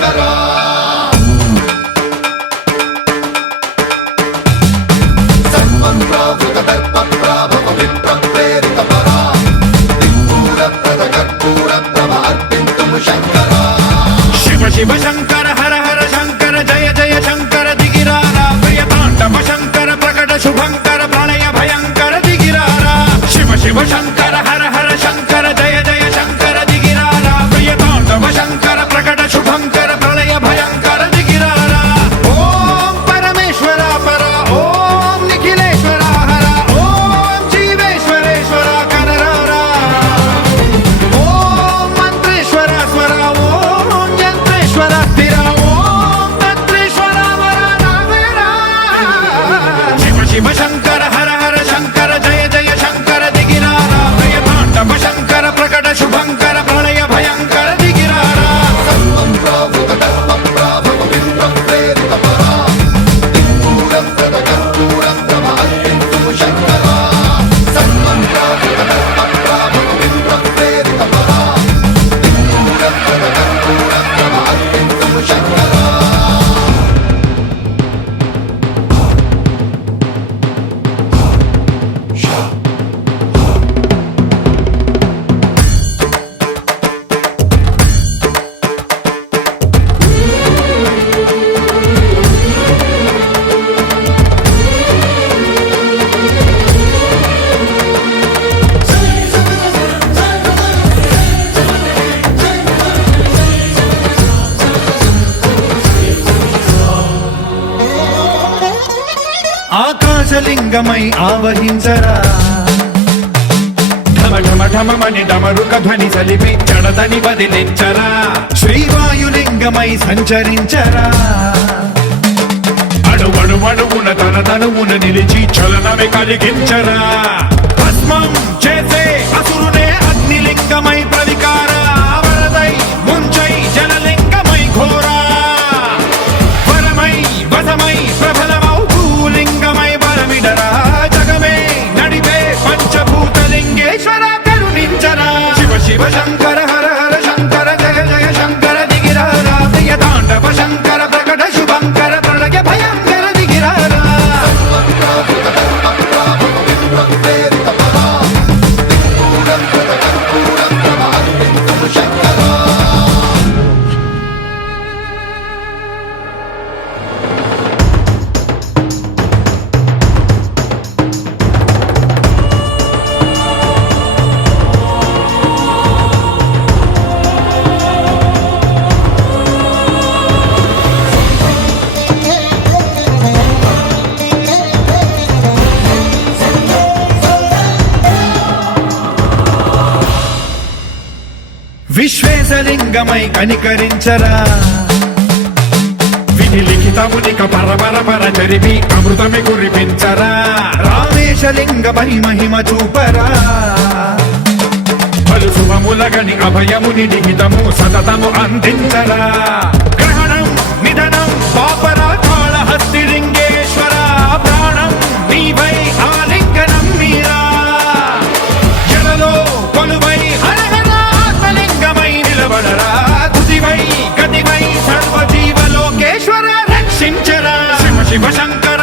శంకరా సన్మంత్రావృత దర్ప ప్రాభవ విప్ర ప్రేరిత పరా దిక్పూర ప్రద కర్పూర ప్రభ అర్పింతుము శంకరా శివ శివ శంకర హర హర శంకర జయ జయ శంకర దిగిరారా ప్రియ తాండవ శంకర ప్రకట శుభంకర ప్రళయ భయంకర దిగిరారా శివ శివ శంకర హర హర శంకర జయ జయ శంకర దిగిరారా ప్రియ తాండవ శంకర ప్రకట శుభంకర ప్రళయ భయంకర దిగిరారా ఓం పరమేశ్వర పర ఓం నిఖిలేశ్వర హర ఓం జీవేశ్వరేశ్వర కరరారా ఓం మంత్రేశ్వర స్వర ఓం యంత్రేశ్వర స్థిర ఓం తంత్రేశ్వర వర నావేరా శివ శివ శంకర హర హర శంకర జయ జయ శంకర దిగిరారా ప్రియ తాండవ శంకర ప్రకట శుభంకర ప్రళయ భయంకర దిగిరారా సన్మంత్రావృత దర్ప ప్రాభవ విప్ర ప్రేరిత పరా దిక్పూర ప్రద కర్పూర ప్రభ అర్పింతుము శంకరా సన్మంత్రావృత దర్ప ప్రాభవ విప్ర ప్రేరిత పరా దిక్పూర ప్రద కర్పూర ప్రభ అర్పింతుము శంకరా ఆకాశలింగమై ఆవహించరా ఢమ ఢమ ఢమమని డమరుక ధ్వని సలిపి జడదని వదిలించరా శ్రీవాయులింగమై సంచరించరా అణువణువున తన తనువున నిలిచి చలనమే కలిగించరా భస్మం చేసే అసురునే అగ్నిలింగమై ప్రవికార వరదై ముంచై జలలింగమై ఘోరా వరమై వసమై ప్రబలమౌ భూలింగమై బలమిడరా జగమే నడిపే పంచభూతలింగేశ్వర కరుణించరా శివ శివ శంకర హర హర శంకర జయ జయ శంకర దిగిరారా ప్రియ తాండవ శంకర ప్రకట శుభంకర ప్రళయ భయంకర దిగిరారా సన్మంత్రావృత దర్ప ప్రాభవ విప్ర ప్రేరిత పరా దిక్పూర ప్రద కర్పూర ప్రభ అర్పింతుము శంకరా విశ్వేశలింగమై కనికరించరా విధి లిఖితమునిక పరపర పర జరిపి అమృతమి కురిపించరా రామేశలింగమై మహిమ చూపరా పలు శుభములగని అభయముని నిహితము సతతము అందించరా గ్రహణం నిధనం పాపర కాళహస్తి లింగేశ్వర ప్రాణం నీవై ఆలింగనం మీరా జలలో కొలువై హర హర ఆత్మలింగమై నిలబడరా తుదివై గతివై సర్వజీవలోకేశ్వర రక్షించరా శివ శివ శంకర